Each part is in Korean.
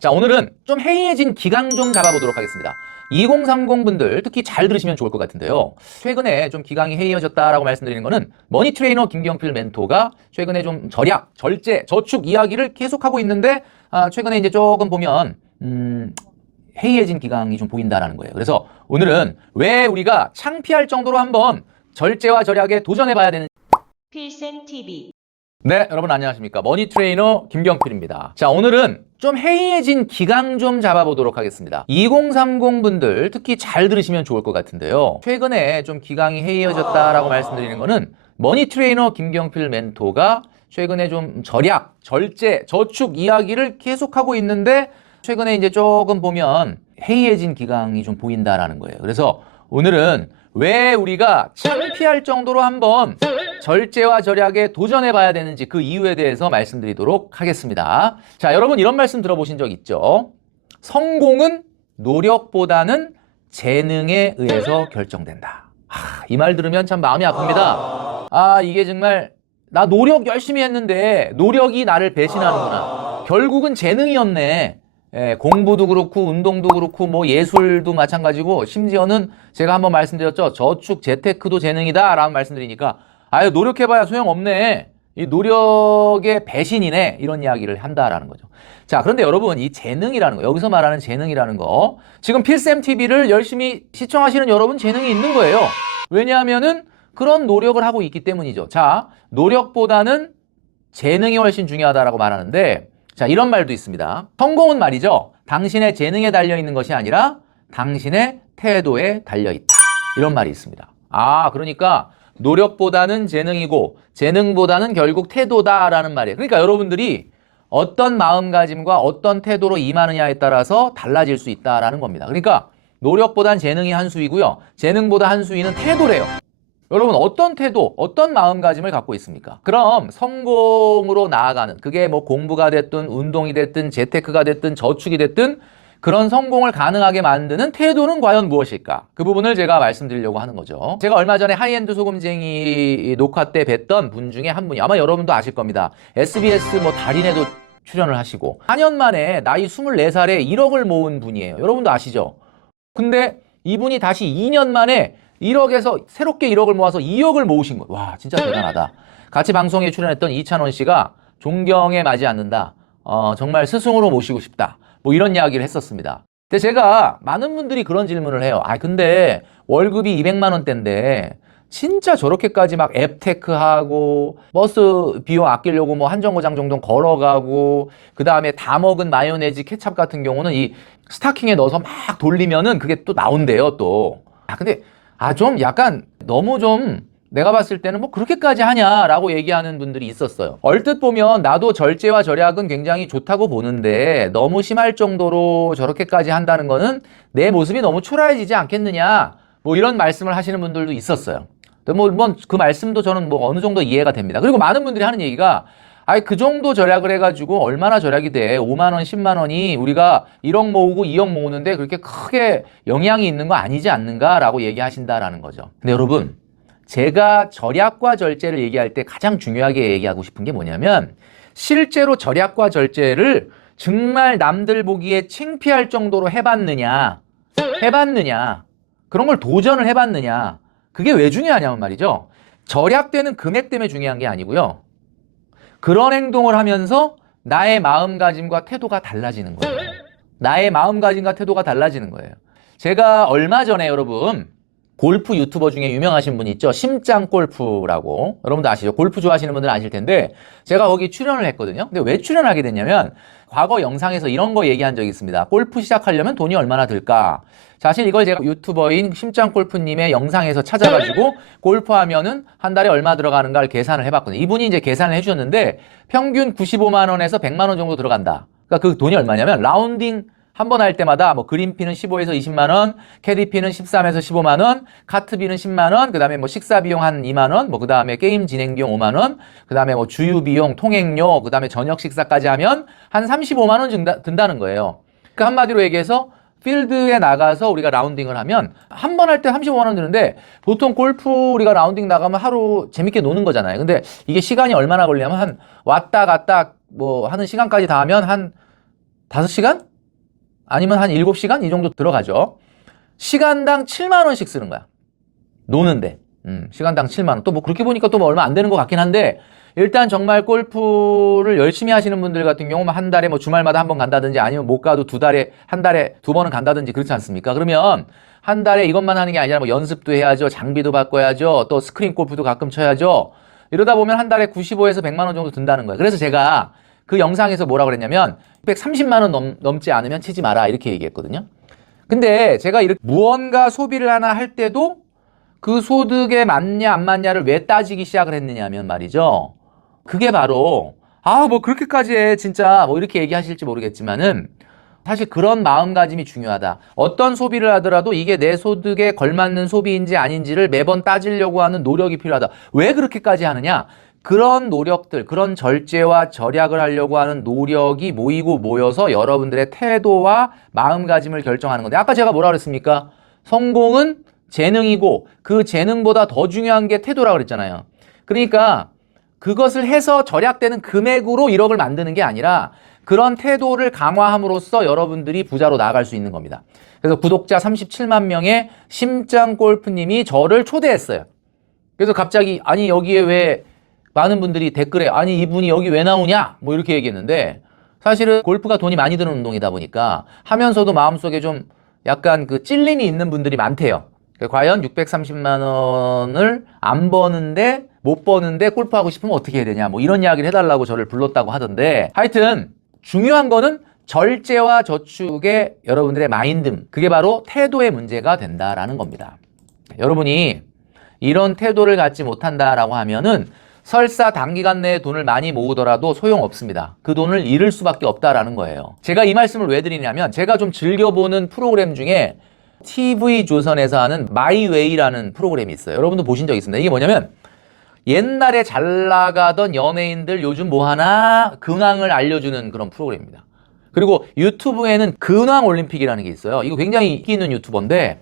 자, 오늘은 좀 해이해진 기강 좀 잡아보도록 하겠습니다. 2030 분들 특히 잘 들으시면 좋을 것 같은데요. 최근에 좀 기강이 해이해졌다라고 말씀드리는 거는 머니 트레이너 김경필 멘토가 최근에 좀 절약, 절제, 저축 이야기를 계속하고 있는데 최근에 이제 조금 보면 해이해진 기강이 좀 보인다라는 거예요. 그래서 오늘은 왜 우리가 창피할 정도로 한번 절제와 절약에 도전해봐야 되는 필생TV. 네, 여러분 안녕하십니까. 머니 트레이너 김경필입니다. 자, 오늘은 좀 해이해진 기강 좀 잡아보도록 하겠습니다. 2030 분들 특히 잘 들으시면 좋을 것 같은데요. 최근에 좀 기강이 해이해졌다라고 말씀드리는 거는 머니 트레이너 김경필 멘토가 최근에 좀 절약, 절제, 저축 이야기를 계속하고 있는데 최근에 이제 조금 보면 해이해진 기강이 좀 보인다라는 거예요. 그래서 오늘은 왜 우리가 창피할 정도로 한번 절제와 절약에 도전해봐야 되는지 그 이유에 대해서 말씀드리도록 하겠습니다. 자, 여러분 이런 말씀 들어보신 적 있죠? 성공은 노력보다는 재능에 의해서 결정된다. 이 말 들으면 참 마음이 아픕니다. 이게 정말 나 노력 열심히 했는데 노력이 나를 배신하는구나. 결국은 재능이었네. 공부도 그렇고 운동도 그렇고 뭐 예술도 마찬가지고 심지어는 제가 한번 말씀드렸죠. 저축, 재테크도 재능이다 라는 말씀드리니까 노력해봐야 소용없네. 이 노력의 배신이네. 이런 이야기를 한다라는 거죠. 자, 그런데 여러분 이 재능이라는 거, 여기서 말하는 재능이라는 거 지금 필쌤TV를 열심히 시청하시는 여러분 재능이 있는 거예요. 왜냐하면은 그런 노력을 하고 있기 때문이죠. 자, 노력보다는 재능이 훨씬 중요하다라고 말하는데 자, 이런 말도 있습니다. 성공은 말이죠. 당신의 재능에 달려있는 것이 아니라 당신의 태도에 달려있다. 이런 말이 있습니다. 그러니까 노력보다는 재능이고 재능보다는 결국 태도다라는 말이에요. 그러니까 여러분들이 어떤 마음가짐과 어떤 태도로 임하느냐에 따라서 달라질 수 있다라는 겁니다. 그러니까 노력보다는 재능이 한 수이고요. 재능보다 한 수위는 태도래요. 여러분 어떤 태도, 어떤 마음가짐을 갖고 있습니까? 그럼 성공으로 나아가는 그게 뭐 공부가 됐든 운동이 됐든 재테크가 됐든 저축이 됐든 그런 성공을 가능하게 만드는 태도는 과연 무엇일까? 그 부분을 제가 말씀드리려고 하는 거죠. 제가 얼마 전에 하이엔드 소금쟁이 녹화 때 뵀던 분 중에 한 분이 아마 여러분도 아실 겁니다. SBS 뭐 달인에도 출연을 하시고 4년 만에 나이 24살에 1억을 모은 분이에요. 여러분도 아시죠? 근데 이분이 다시 2년 만에 1억에서 새롭게 1억을 모아서 2억을 모으신 거예요. 와, 진짜 대단하다. 같이 방송에 출연했던 이찬원 씨가 존경에 맞지 않는다. 정말 스승으로 모시고 싶다. 뭐 이런 이야기를 했었습니다. 근데 제가 많은 분들이 그런 질문을 해요. 근데 월급이 200만 원대인데 진짜 저렇게까지 막 앱테크하고 버스 비용 아끼려고 뭐 한 정거장 정도 걸어가고 그 다음에 다 먹은 마요네즈 케찹 같은 경우는 이 스타킹에 넣어서 막 돌리면은 그게 또 나온대요 또. 근데 좀 약간 너무 좀 내가 봤을 때는 뭐 그렇게까지 하냐라고 얘기하는 분들이 있었어요. 얼뜻 보면 나도 절제와 절약은 굉장히 좋다고 보는데 너무 심할 정도로 저렇게까지 한다는 거는 내 모습이 너무 초라해지지 않겠느냐 뭐 이런 말씀을 하시는 분들도 있었어요. 그 말씀도 저는 뭐 어느 정도 이해가 됩니다. 그리고 많은 분들이 하는 얘기가 그 정도 절약을 해가지고 얼마나 절약이 돼? 5만 원, 10만 원이 우리가 1억 모으고 2억 모으는데 그렇게 크게 영향이 있는 거 아니지 않는가라고 얘기하신다라는 거죠. 근데 여러분, 제가 절약과 절제를 얘기할 때 가장 중요하게 얘기하고 싶은 게 뭐냐면 실제로 절약과 절제를 정말 남들 보기에 창피할 정도로 해봤느냐, 그런 걸 도전을 해봤느냐, 그게 왜 중요하냐면 말이죠. 절약되는 금액 때문에 중요한 게 아니고요. 그런 행동을 하면서 나의 마음가짐과 태도가 달라지는 거예요. 나의 마음가짐과 태도가 달라지는 거예요. 제가 얼마 전에 여러분 골프 유튜버 중에 유명하신 분 있죠? 심짱골프라고. 여러분도 아시죠? 골프 좋아하시는 분들은 아실 텐데 제가 거기 출연을 했거든요. 근데 왜 출연하게 됐냐면 과거 영상에서 이런 거 얘기한 적이 있습니다. 골프 시작하려면 돈이 얼마나 들까? 사실 이걸 제가 유튜버인 심짱골프님의 영상에서 찾아가지고 골프하면은 한 달에 얼마 들어가는가를 계산을 해봤거든요. 이분이 이제 계산을 해주셨는데 평균 95만 원에서 100만 원 정도 들어간다. 그러니까 그 돈이 얼마냐면 라운딩 한 번 할 때마다 뭐 그린피는 15에서 20만 원, 캐디피는 13에서 15만 원, 카트비는 10만 원, 그다음에 뭐 식사 비용 한 2만 원, 뭐 그다음에 게임 진행 비용 5만 원, 그다음에 뭐 주유 비용, 통행료, 그다음에 저녁 식사까지 하면 한 35만 원 든다는 거예요. 그러니까 한마디로 얘기해서 필드에 나가서 우리가 라운딩을 하면 한 번 할 때 35만 원 드는데 보통 골프 우리가 라운딩 나가면 하루 재밌게 노는 거잖아요. 근데 이게 시간이 얼마나 걸리냐면 한 왔다 갔다 뭐 하는 시간까지 다 하면 한 5시간? 아니면 한 7시간 이 정도 들어가죠. 시간당 7만 원씩 쓰는 거야. 노는데. 시간당 7만 원. 또 뭐 그렇게 보니까 또 뭐 얼마 안 되는 것 같긴 한데 일단 정말 골프를 열심히 하시는 분들 같은 경우는 한 달에 뭐 주말마다 한 번 간다든지 아니면 못 가도 한 달에 2번은 간다든지 그렇지 않습니까? 그러면 한 달에 이것만 하는 게 아니라 뭐 연습도 해야죠. 장비도 바꿔야죠. 또 스크린 골프도 가끔 쳐야죠. 이러다 보면 한 달에 95에서 100만 원 정도 든다는 거예요. 그래서 제가 그 영상에서 뭐라고 그랬냐면 130만 원 넘지 않으면 치지 마라 이렇게 얘기했거든요. 근데 제가 이렇게 무언가 소비를 하나 할 때도 그 소득에 맞냐 안 맞냐를 왜 따지기 시작을 했느냐면 말이죠. 그게 바로 뭐 그렇게까지 해 진짜 뭐 이렇게 얘기하실지 모르겠지만은 사실 그런 마음가짐이 중요하다. 어떤 소비를 하더라도 이게 내 소득에 걸맞는 소비인지 아닌지를 매번 따지려고 하는 노력이 필요하다. 왜 그렇게까지 하느냐? 그런 노력들, 그런 절제와 절약을 하려고 하는 노력이 모이고 모여서 여러분들의 태도와 마음가짐을 결정하는 건데 아까 제가 뭐라 그랬습니까? 성공은 재능이고 그 재능보다 더 중요한 게 태도라고 그랬잖아요. 그러니까 그것을 해서 절약되는 금액으로 1억을 만드는 게 아니라 그런 태도를 강화함으로써 여러분들이 부자로 나아갈 수 있는 겁니다. 그래서 구독자 37만 명의 심장골프님이 저를 초대했어요. 그래서 갑자기 아니 여기에 왜 많은 분들이 댓글에 아니 이분이 여기 왜 나오냐 뭐 이렇게 얘기했는데 사실은 골프가 돈이 많이 드는 운동이다 보니까 하면서도 마음속에 좀 약간 그 찔림이 있는 분들이 많대요. 과연 630만 원을 안 버는데 못 버는데 골프하고 싶으면 어떻게 해야 되냐 뭐 이런 이야기를 해달라고 저를 불렀다고 하던데 하여튼 중요한 거는 절제와 저축의 여러분들의 마인드 그게 바로 태도의 문제가 된다라는 겁니다. 여러분이 이런 태도를 갖지 못한다라고 하면은 설사 단기간 내에 돈을 많이 모으더라도 소용없습니다. 그 돈을 잃을 수밖에 없다라는 거예요. 제가 이 말씀을 왜 드리냐면 제가 좀 즐겨보는 프로그램 중에 TV조선에서 하는 마이웨이라는 프로그램이 있어요. 여러분도 보신 적 있습니다. 이게 뭐냐면 옛날에 잘 나가던 연예인들 요즘 뭐 하나 근황을 알려주는 그런 프로그램입니다. 그리고 유튜브에는 근황 올림픽이라는 게 있어요. 이거 굉장히 인기 있는 유튜버인데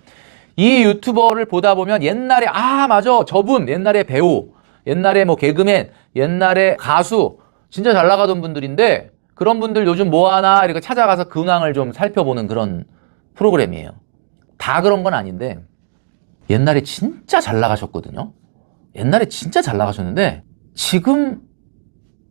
이 유튜버를 보다 보면 옛날에 맞아 저분 옛날에 배우 옛날에 뭐 개그맨 옛날에 가수 진짜 잘 나가던 분들인데 그런 분들 요즘 뭐 하나 이렇게 찾아가서 근황을 좀 살펴보는 그런 프로그램이에요. 다 그런 건 아닌데 옛날에 진짜 잘 나가셨거든요. 옛날에 진짜 잘 나가셨는데 지금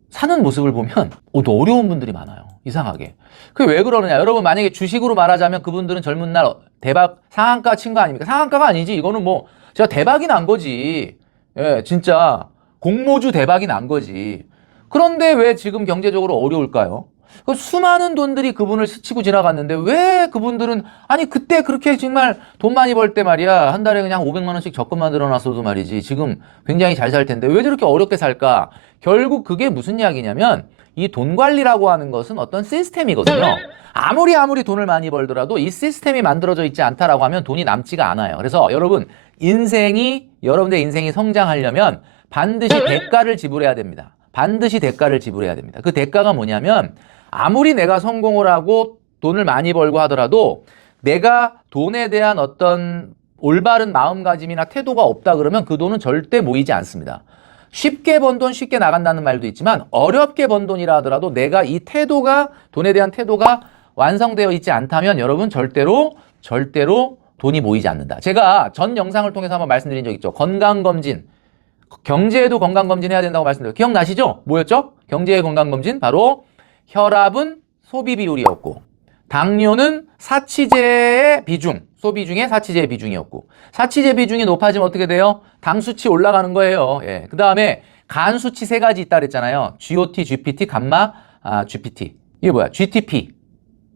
사는 모습을 보면 또 어려운 분들이 많아요. 이상하게. 그게 왜 그러느냐. 여러분 만약에 주식으로 말하자면 그분들은 젊은 날 대박 상한가 친 거 아닙니까? 상한가가 아니지. 이거는 뭐 제가 대박이 난 거지. 예, 진짜 공모주 대박이 난 거지. 그런데 왜 지금 경제적으로 어려울까요? 수많은 돈들이 그분을 스치고 지나갔는데 왜 그분들은 아니 그때 그렇게 정말 돈 많이 벌 때 말이야 한 달에 그냥 500만 원씩 적금만 들어놨어도 말이지 지금 굉장히 잘 살 텐데 왜 저렇게 어렵게 살까? 결국 그게 무슨 이야기냐면 이 돈 관리라고 하는 것은 어떤 시스템이거든요. 아무리 돈을 많이 벌더라도 이 시스템이 만들어져 있지 않다라고 하면 돈이 남지가 않아요. 그래서 여러분들 인생이 성장하려면 반드시 대가를 지불해야 됩니다. 반드시 대가를 지불해야 됩니다. 그 대가가 뭐냐면 아무리 내가 성공을 하고 돈을 많이 벌고 하더라도 내가 돈에 대한 어떤 올바른 마음가짐이나 태도가 없다 그러면 그 돈은 절대 모이지 않습니다. 쉽게 번 돈 쉽게 나간다는 말도 있지만 어렵게 번 돈이라 하더라도 내가 이 태도가 돈에 대한 태도가 완성되어 있지 않다면 여러분 절대로 돈이 모이지 않는다. 제가 전 영상을 통해서 한번 말씀드린 적 있죠. 건강검진. 경제에도 건강검진 해야 된다고 말씀드렸죠. 기억나시죠? 뭐였죠? 경제의 건강검진. 바로 혈압은 소비 비율이었고 당뇨는 사치제의 비중, 소비 중에 사치제의 비중이었고 사치제 비중이 높아지면 어떻게 돼요? 당 수치 올라가는 거예요. 예. 그 다음에 간 수치 3가지 있다 그랬잖아요. GOT, GPT, 감마, GPT. 이게 뭐야? GTP.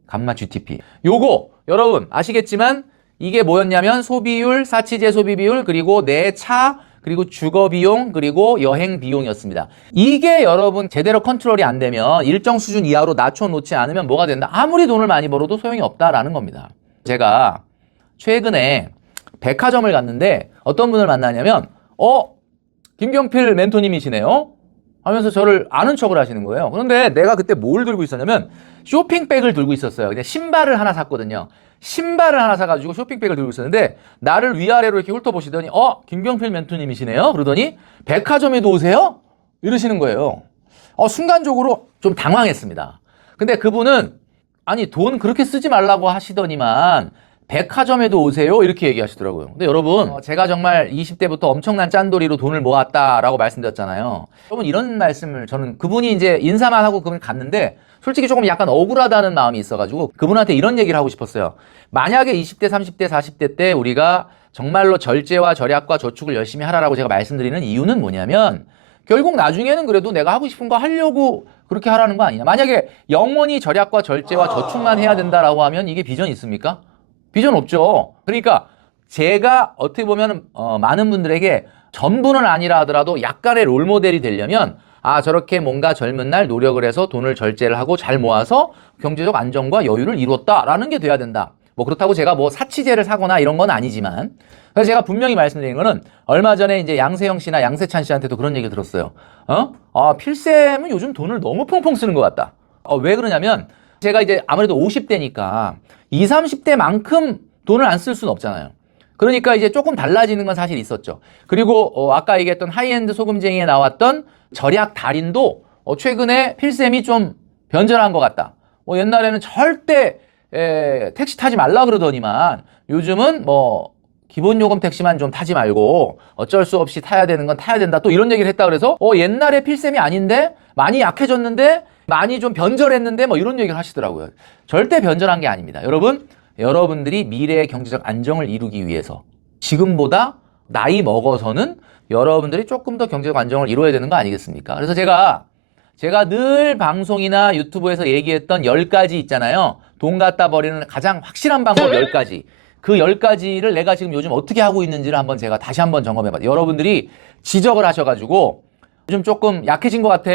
감마 GTP. 요거 여러분 아시겠지만 이게 뭐였냐면 소비율, 사치제 소비 비율, 그리고 내 차, 그리고 주거 비용, 그리고 여행 비용이었습니다. 이게 여러분 제대로 컨트롤이 안 되면 일정 수준 이하로 낮춰놓지 않으면 뭐가 된다? 아무리 돈을 많이 벌어도 소용이 없다라는 겁니다. 제가 최근에 백화점을 갔는데 어떤 분을 만나냐면 김경필 멘토님이시네요 하면서 저를 아는 척을 하시는 거예요. 그런데 내가 그때 뭘 들고 있었냐면 쇼핑백을 들고 있었어요. 근데 신발을 하나 샀거든요. 신발을 하나 사가지고 쇼핑백을 들고 있었는데 나를 위아래로 이렇게 훑어보시더니 김경필 멘토님이시네요 그러더니 백화점에도 오세요? 이러시는 거예요. 순간적으로 좀 당황했습니다. 근데 그분은 아니 돈 그렇게 쓰지 말라고 하시더니만 백화점에도 오세요 이렇게 얘기하시더라고요. 근데 여러분 제가 정말 20대부터 엄청난 짠돌이로 돈을 모았다라고 말씀드렸잖아요. 여러분 이런 말씀을 저는 그분이 이제 인사만 하고 그분 갔는데 솔직히 조금 약간 억울하다는 마음이 있어가지고 그분한테 이런 얘기를 하고 싶었어요. 만약에 20대, 30대, 40대 때 우리가 정말로 절제와 절약과 저축을 열심히 하라라고 제가 말씀드리는 이유는 뭐냐면 결국 나중에는 그래도 내가 하고 싶은 거 하려고 그렇게 하라는 거 아니냐. 만약에 영원히 절약과 절제와 저축만 해야 된다라고 하면 이게 비전 있습니까? 비전 없죠. 그러니까 제가 어떻게 보면 많은 분들에게 전부는 아니라 하더라도 약간의 롤모델이 되려면 아 저렇게 뭔가 젊은 날 노력을 해서 돈을 절제를 하고 잘 모아서 경제적 안정과 여유를 이뤘다라는 게 돼야 된다. 뭐 그렇다고 제가 뭐 사치제를 사거나 이런 건 아니지만 그래서 제가 분명히 말씀드린 거는 얼마 전에 이제 양세형 씨나 양세찬 씨한테도 그런 얘기를 들었어요. 필쌤은 요즘 돈을 너무 펑펑 쓰는 것 같다. 왜 그러냐면 제가 이제 아무래도 50대니까 20, 30대만큼 돈을 안 쓸 수는 없잖아요. 그러니까 이제 조금 달라지는 건 사실 있었죠. 그리고 아까 얘기했던 하이엔드 소금쟁이에 나왔던 절약 달인도 최근에 필쌤이 좀 변절한 것 같다. 옛날에는 절대 택시 타지 말라 그러더니만 요즘은 뭐 기본 요금 택시만 좀 타지 말고 어쩔 수 없이 타야 되는 건 타야 된다. 또 이런 얘기를 했다 그래서 옛날에 필쌤이 아닌데 많이 약해졌는데 많이 좀 변절했는데 뭐 이런 얘기를 하시더라고요. 절대 변절한 게 아닙니다. 여러분들이 미래의 경제적 안정을 이루기 위해서 지금보다 나이 먹어서는 여러분들이 조금 더 경제적 안정을 이루어야 되는 거 아니겠습니까? 그래서 제가 늘 방송이나 유튜브에서 얘기했던 10가지 있잖아요. 돈 갖다 버리는 가장 확실한 방법 10가지. 그 10가지를 내가 지금 요즘 어떻게 하고 있는지를 한번 제가 다시 한번 점검해봤어요. 여러분들이 지적을 하셔가지고 요즘 조금 약해진 것 같아.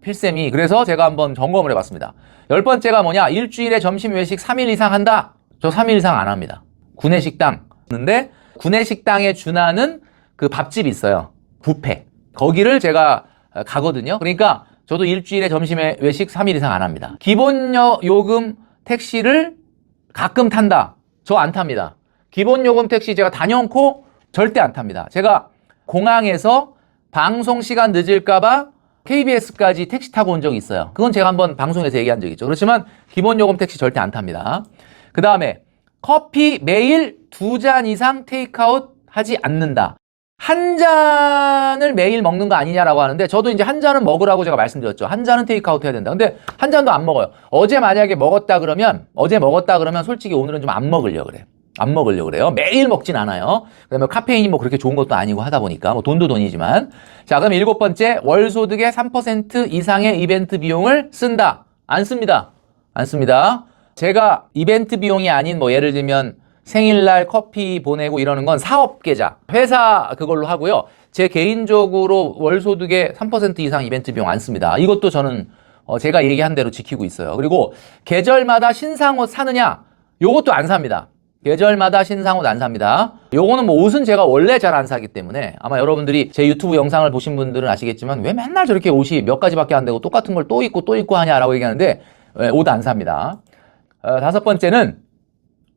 필쌤이. 그래서 제가 한번 점검을 해봤습니다. 10번째가 뭐냐? 일주일에 점심 외식 3일 이상 한다? 저 3일 이상 안 합니다. 구내식당. 근데 구내식당에 준하는 그 밥집이 있어요. 뷔페. 거기를 제가 가거든요. 그러니까 저도 일주일에 점심에 외식 3일 이상 안 합니다. 기본 요금 택시를 가끔 탄다. 저 안 탑니다. 기본 요금 택시 제가 다녀놓고 절대 안 탑니다. 제가 공항에서 방송 시간 늦을까봐 KBS까지 택시 타고 온 적이 있어요. 그건 제가 한번 방송에서 얘기한 적이 있죠. 그렇지만 기본 요금 택시 절대 안 탑니다. 그 다음에 커피 매일 2잔 이상 테이크아웃 하지 않는다. 한 잔을 매일 먹는 거 아니냐라고 하는데 저도 이제 한 잔은 먹으라고 제가 말씀드렸죠. 한 잔은 테이크아웃 해야 된다. 근데 한 잔도 안 먹어요. 어제 먹었다 그러면 솔직히 오늘은 좀 안 먹으려고 그래요. 안 먹으려고 그래요. 매일 먹진 않아요. 그다음에 카페인이 뭐 그렇게 좋은 것도 아니고 하다 보니까 뭐 돈도 돈이지만. 자, 그럼 7번째 월 소득의 3% 이상의 이벤트 비용을 쓴다. 안 씁니다. 안 씁니다. 제가 이벤트 비용이 아닌 뭐 예를 들면 생일날 커피 보내고 이러는 건 사업 계좌, 회사 그걸로 하고요. 제 개인적으로 월 소득의 3% 이상 이벤트 비용 안 씁니다. 이것도 저는 제가 얘기한 대로 지키고 있어요. 그리고 계절마다 신상 옷 사느냐? 요것도 안 삽니다. 계절마다 신상 옷 안 삽니다. 요거는 뭐 옷은 제가 원래 잘 안 사기 때문에 아마 여러분들이 제 유튜브 영상을 보신 분들은 아시겠지만 왜 맨날 저렇게 옷이 몇 가지밖에 안 되고 똑같은 걸 또 입고 하냐라고 얘기하는데 옷 안 삽니다. 5번째는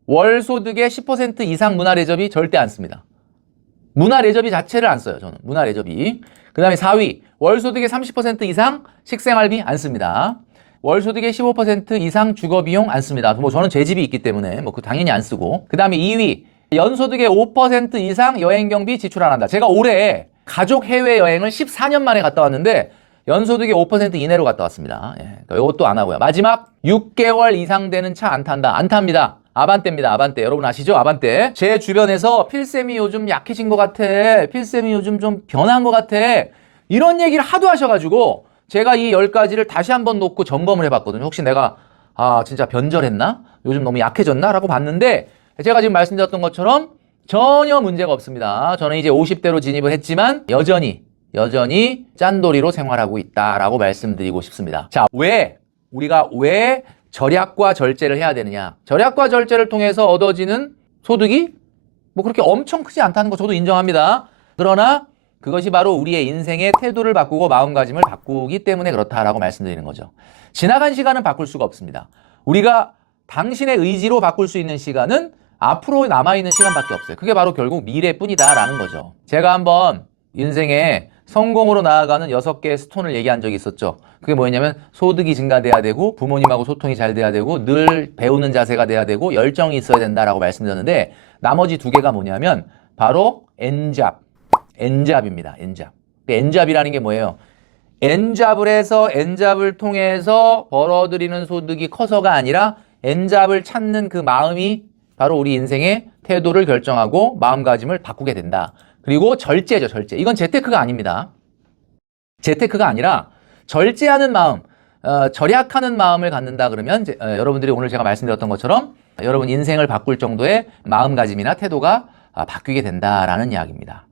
월 소득의 10% 이상 문화 레저비 절대 안 씁니다. 문화 레저비 자체를 안 써요. 저는 문화 레저비. 그 다음에 4위 월 소득의 30% 이상 식생활비 안 씁니다. 월 소득의 15% 이상 주거 비용 안 씁니다. 뭐 저는 제 집이 있기 때문에 뭐 당연히 안 쓰고. 그 다음에 2위 연소득의 5% 이상 여행 경비 지출 안 한다. 제가 올해 가족 해외 여행을 14년 만에 갔다 왔는데 연소득의 5% 이내로 갔다 왔습니다. 그러니까 이것도 안 하고요. 마지막 6개월 이상 되는 차 안 탄다. 안 탑니다. 아반떼입니다. 아반떼. 여러분 아시죠? 아반떼. 제 주변에서 필쌤이 요즘 약해진 것 같아. 필쌤이 요즘 좀 변한 것 같아. 이런 얘기를 하도 하셔가지고 제가 이 10가지를 다시 한번 놓고 점검을 해봤거든요. 혹시 내가 진짜 변절했나? 요즘 너무 약해졌나? 라고 봤는데 제가 지금 말씀드렸던 것처럼 전혀 문제가 없습니다. 저는 이제 50대로 진입을 했지만 여전히 짠돌이로 생활하고 있다라고 말씀드리고 싶습니다. 자, 우리가 왜 절약과 절제를 해야 되느냐? 절약과 절제를 통해서 얻어지는 소득이 뭐 그렇게 엄청 크지 않다는 거 저도 인정합니다. 그러나 그것이 바로 우리의 인생의 태도를 바꾸고 마음가짐을 바꾸기 때문에 그렇다라고 말씀드리는 거죠. 지나간 시간은 바꿀 수가 없습니다. 우리가 당신의 의지로 바꿀 수 있는 시간은 앞으로 남아있는 시간밖에 없어요. 그게 바로 결국 미래뿐이다라는 거죠. 제가 한번 인생에 성공으로 나아가는 6개의 스톤을 얘기한 적이 있었죠. 그게 뭐였냐면 소득이 증가돼야 되고 부모님하고 소통이 잘 돼야 되고 늘 배우는 자세가 돼야 되고 열정이 있어야 된다라고 말씀드렸는데 나머지 2개가 뭐냐면 바로 N잡입니다. N잡. N잡이라는 게 뭐예요? N잡을 해서 N잡을 통해서 벌어들이는 소득이 커서가 아니라 N잡을 찾는 그 마음이 바로 우리 인생의 태도를 결정하고 마음가짐을 바꾸게 된다. 그리고 절제죠, 절제. 이건 재테크가 아닙니다. 재테크가 아니라 절제하는 마음, 절약하는 마음을 갖는다 그러면 여러분들이 오늘 제가 말씀드렸던 것처럼 여러분 인생을 바꿀 정도의 마음가짐이나 태도가 바뀌게 된다라는 이야기입니다.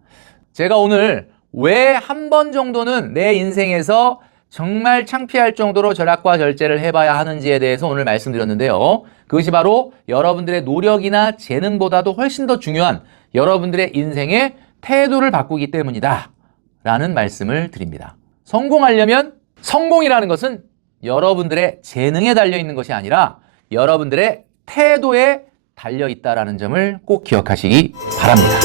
제가 오늘 왜 한 번 정도는 내 인생에서 정말 창피할 정도로 절약과 절제를 해봐야 하는지에 대해서 오늘 말씀드렸는데요. 그것이 바로 여러분들의 노력이나 재능보다도 훨씬 더 중요한 여러분들의 인생의 태도를 바꾸기 때문이다 라는 말씀을 드립니다. 성공하려면 성공이라는 것은 여러분들의 재능에 달려있는 것이 아니라 여러분들의 태도에 달려있다라는 점을 꼭 기억하시기 바랍니다.